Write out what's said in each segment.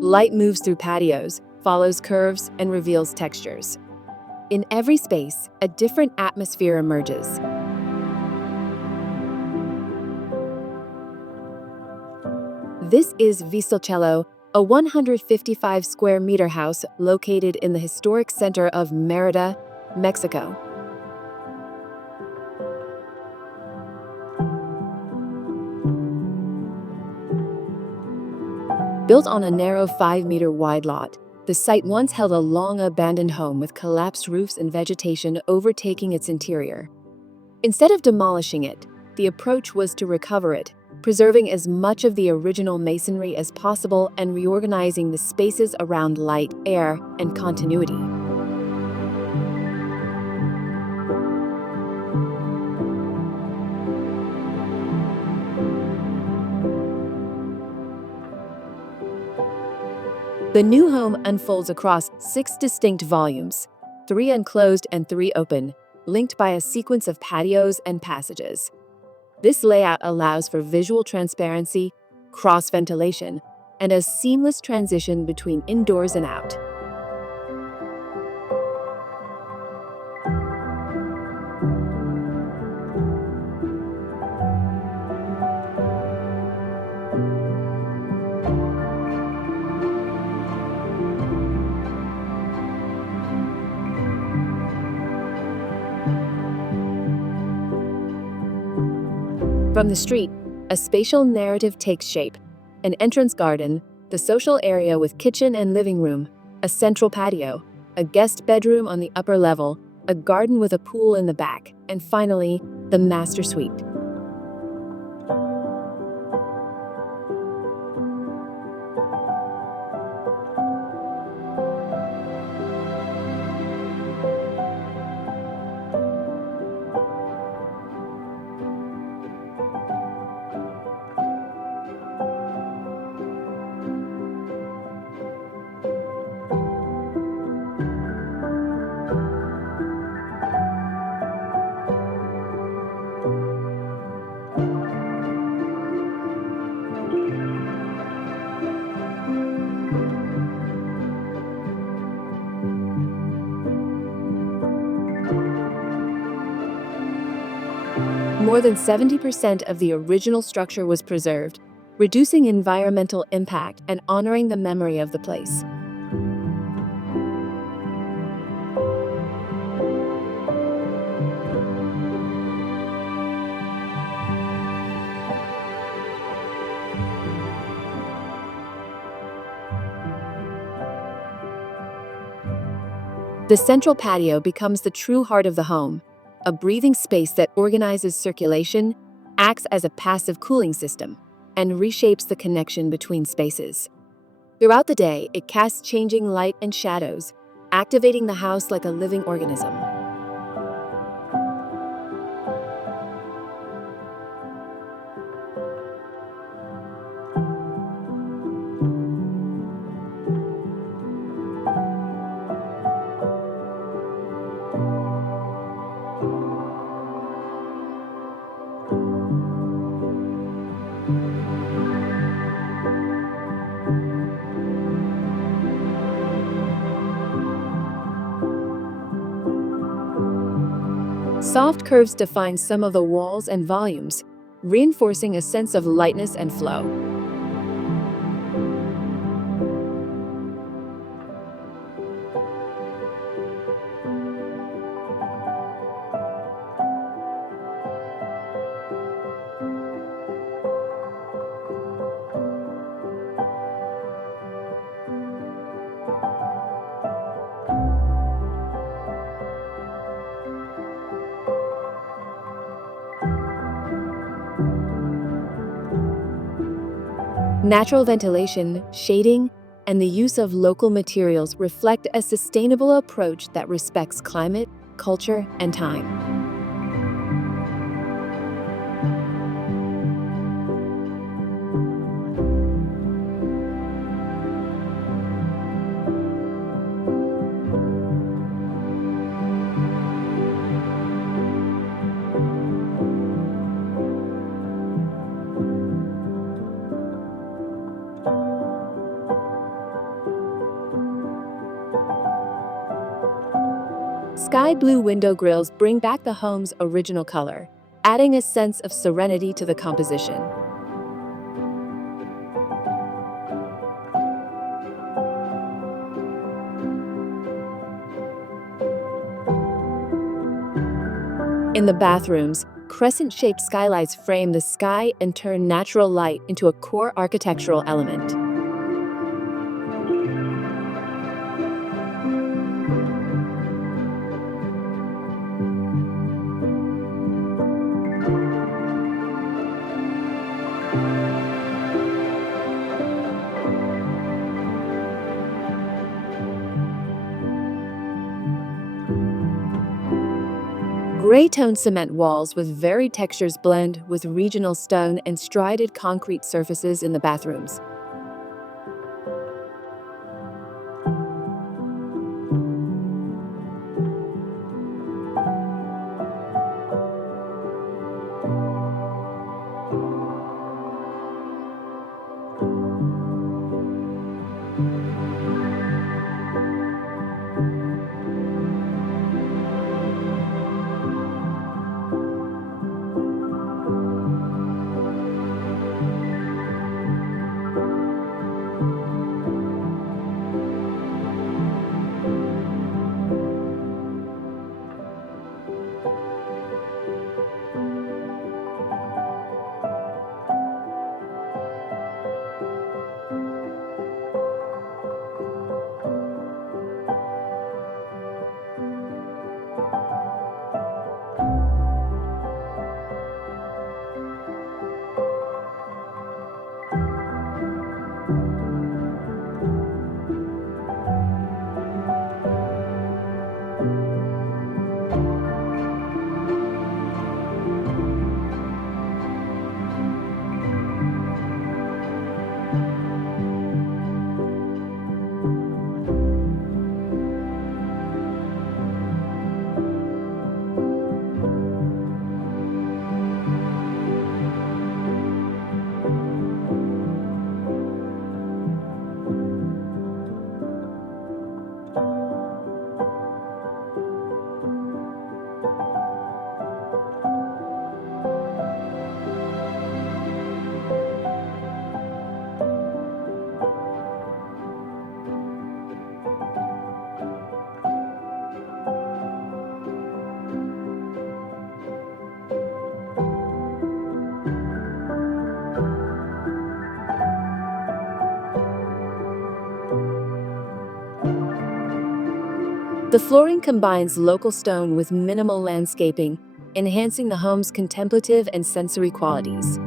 Light moves through patios, follows curves, and reveals textures. In every space, a different atmosphere emerges. This is Vistalcielo, a 155 square meter house located in the historic center of Mérida, Mexico. Built on a narrow 5-meter wide lot, the site once held a long abandoned home with collapsed roofs and vegetation overtaking its interior. Instead of demolishing it, the approach was to recover it, preserving as much of the original masonry as possible and reorganizing the spaces around light, air, and continuity. The new home unfolds across 6 distinct volumes, 3 enclosed and 3 open, linked by a sequence of patios and passages. This layout allows for visual transparency, cross-ventilation, and a seamless transition between indoors and out. From the street, a spatial narrative takes shape. An entrance garden, the social area with kitchen and living room, a central patio, a guest bedroom on the upper level, a garden with a pool in the back, and finally, the master suite. More than 70% of the original structure was preserved, reducing environmental impact and honoring the memory of the place. The central patio becomes the true heart of the home, a breathing space that organizes circulation, acts as a passive cooling system, and reshapes the connection between spaces. Throughout the day, it casts changing light and shadows, activating the house like a living organism. Soft curves define some of the walls and volumes, reinforcing a sense of lightness and flow. Natural ventilation, shading, and the use of local materials reflect a sustainable approach that respects climate, culture, and time. Sky blue window grills bring back the home's original color, adding a sense of serenity to the composition. In the bathrooms, crescent-shaped skylights frame the sky and turn natural light into a core architectural element. Gray-tone cement walls with varied textures blend with regional stone and striated concrete surfaces in the bathrooms. The flooring combines local stone with minimal landscaping, enhancing the home's contemplative and sensory qualities.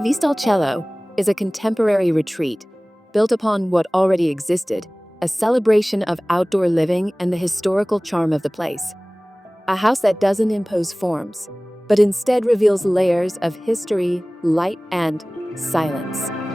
Vistalcielo is a contemporary retreat built upon what already existed, a celebration of outdoor living and the historical charm of the place. A house that doesn't impose forms, but instead reveals layers of history, light, and silence.